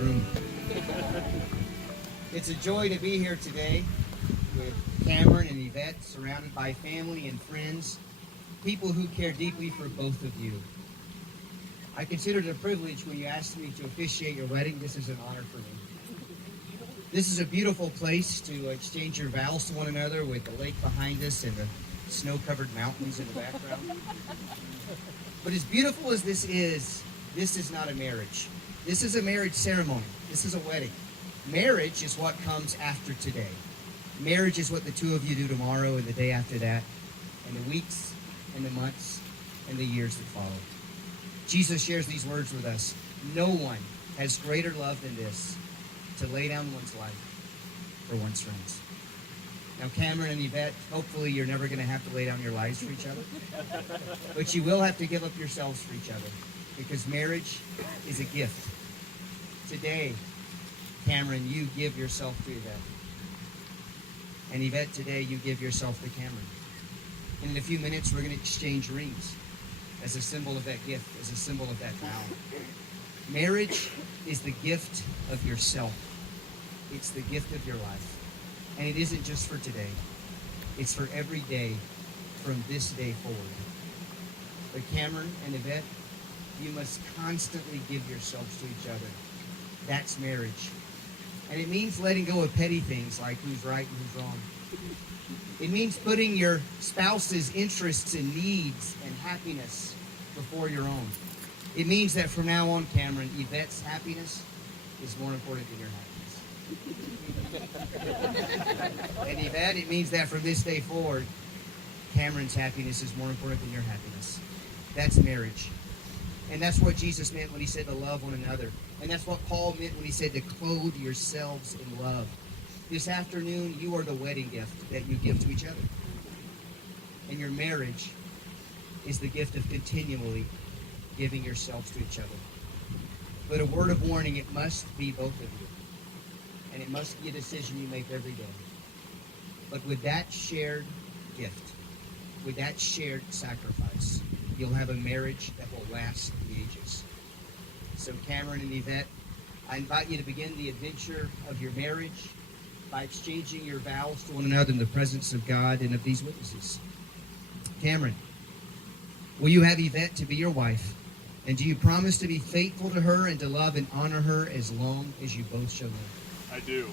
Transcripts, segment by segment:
groom. It's a joy to be here today with Cameron and Yvette, surrounded by family and friends, people who care deeply for both of you. I consider it a privilege when you asked me to officiate your wedding. This is an honor for me. This is a beautiful place to exchange your vows to one another with the lake behind us and the snow-covered mountains in the background. But as beautiful as this is not a marriage. This is a marriage ceremony. This is a wedding. Marriage is what comes after today. Marriage is what the two of you do tomorrow and the day after that, and the weeks and the months and the years that follow. Jesus shares these words with us. No one has greater love than this, to lay down one's life for one's friends. Now, Cameron and Yvette, hopefully you're never going to have to lay down your lives for each other. But you will have to give up yourselves for each other, because marriage is a gift. Today, Cameron, you give yourself to Yvette. And Yvette, today, you give yourself to Cameron. And in a few minutes, we're going to exchange rings as a symbol of that gift, as a symbol of that vow. Marriage is the gift of yourself. It's the gift of your life. And it isn't just for today. It's for every day from this day forward. But Cameron and Yvette, you must constantly give yourselves to each other. That's marriage. And it means letting go of petty things like who's right and who's wrong. It means putting your spouse's interests and needs and happiness before your own. It means that from now on, Cameron, Yvette's happiness is more important than your happiness. And Yvette, it means that from this day forward, Cameron's happiness is more important than your happiness. That's marriage. And that's what Jesus meant when he said to love one another. And that's what Paul meant when he said to clothe yourselves in love. This afternoon, you are the wedding gift that you give to each other. And your marriage is the gift of continually giving yourselves to each other. But a word of warning, it must be both of you. And it must be a decision you make every day. But with that shared gift, with that shared sacrifice, you'll have a marriage that will last the ages. So Cameron and Yvette, I invite you to begin the adventure of your marriage by exchanging your vows to one another in the presence of God and of these witnesses. Cameron, will you have Yvette to be your wife? And do you promise to be faithful to her and to love and honor her as long as you both shall live? I do.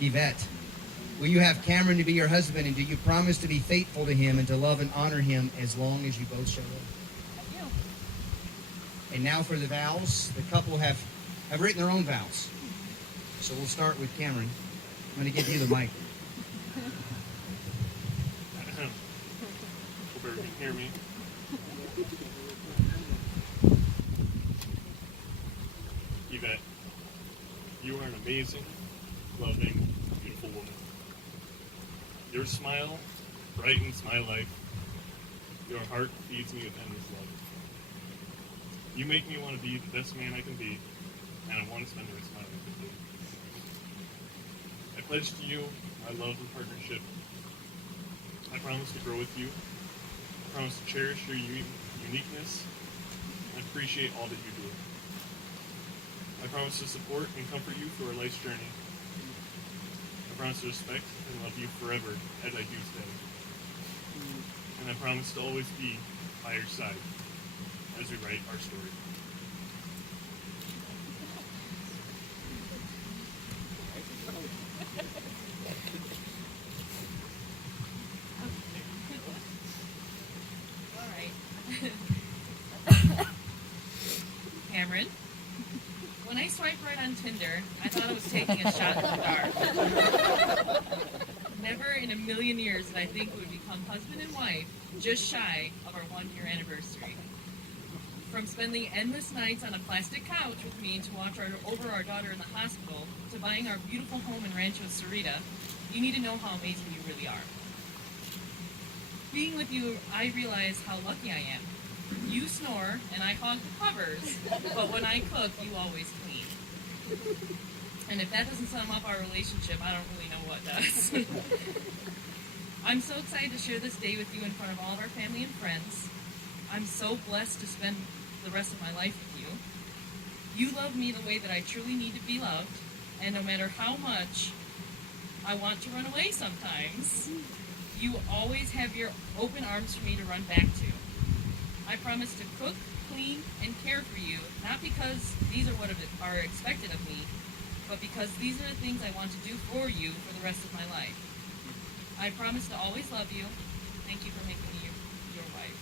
Yvette, will you have Cameron to be your husband, and do you promise to be faithful to him and to love and honor him as long as you both shall live? I do. And now for the vows. The couple have written their own vows. So we'll start with Cameron. I'm going to give you the mic. Hope everyone can hear me. Yvette, you are an amazing, loving, beautiful woman. Your smile brightens my life. Your heart feeds me with endless love. You make me want to be the best man I can be, and I want to spend the rest of my life with you. I pledge to you my love and partnership. I promise to grow with you. I promise to cherish your uniqueness and appreciate all that you do. I promise to support and comfort you through our life's journey. I promise to respect and love you forever as I do today. And I promise to always be by your side as we write our story. All right. Cameron, when I swiped right on Tinder, I thought I was taking a shot in the dark. Never in a million years did I think we would become husband and wife just shy of our 1-year anniversary. From spending endless nights on a plastic couch with me to watch over our daughter in the hospital, to buying our beautiful home in Rancho Cerrita, you need to know how amazing you really are. Being with you, I realize how lucky I am. You snore and I hog the covers, but when I cook, you always clean. And if that doesn't sum up our relationship, I don't really know what does. I'm so excited to share this day with you in front of all of our family and friends. I'm so blessed to spend the rest of my life with you. You love me the way that I truly need to be loved, and no matter how much I want to run away sometimes, you always have your open arms for me to run back to. I promise to cook, clean, and care for you, not because these are what are expected of me, but because these are the things I want to do for you for the rest of my life. I promise to always love you. Thank you for making me your wife.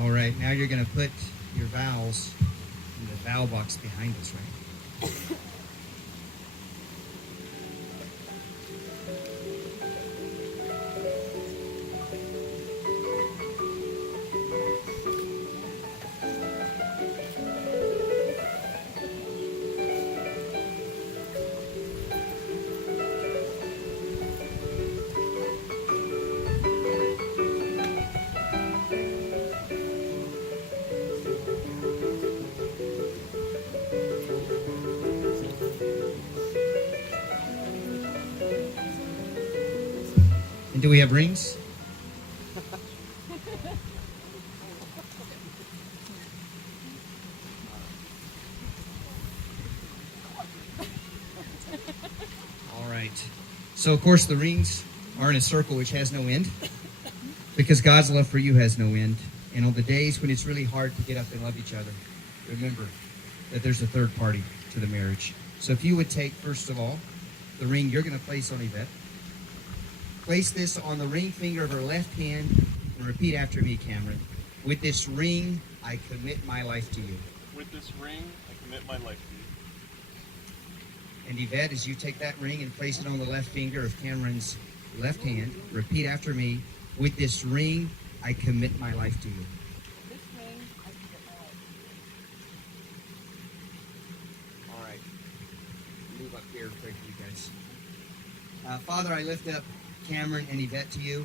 All right, now you're going to put your vows in the vow box behind us, right? And do we have rings? All right. So, of course, the rings are in a circle which has no end because God's love for you has no end. And on the days when it's really hard to get up and love each other, remember that there's a third party to the marriage. So if you would take, first of all, the ring you're going to place on Yvette. Place this on the ring finger of her left hand and repeat after me, Cameron. With this ring, I commit my life to you. With this ring, I commit my life to you. And Yvette, as you take that ring and place it on the left finger of Cameron's left hand, repeat after me. With this ring, I commit my life to you. This ring, I commit my life. All right. Move up here and pray for you guys. Father, I lift up Cameron and Yvette to you,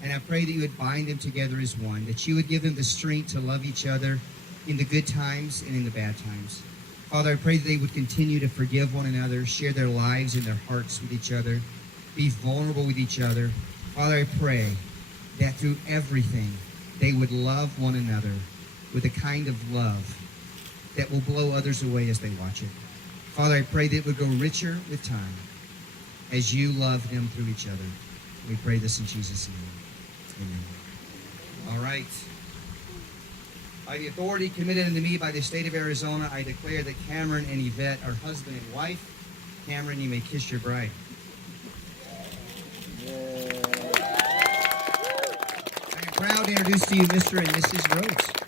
and I pray that you would bind them together as one, that you would give them the strength to love each other in the good times and in the bad times. Father, I pray that they would continue to forgive one another, share their lives and their hearts with each other, be vulnerable with each other. Father, I pray that through everything, they would love one another with a kind of love that will blow others away as they watch it. Father, I pray that it would grow richer with time as you love them through each other. We pray this in Jesus' name. Amen. All right. By the authority committed unto me by the state of Arizona, I declare that Cameron and Yvette are husband and wife. Cameron, you may kiss your bride. I am proud to introduce to you Mr. and Mrs. Rhodes.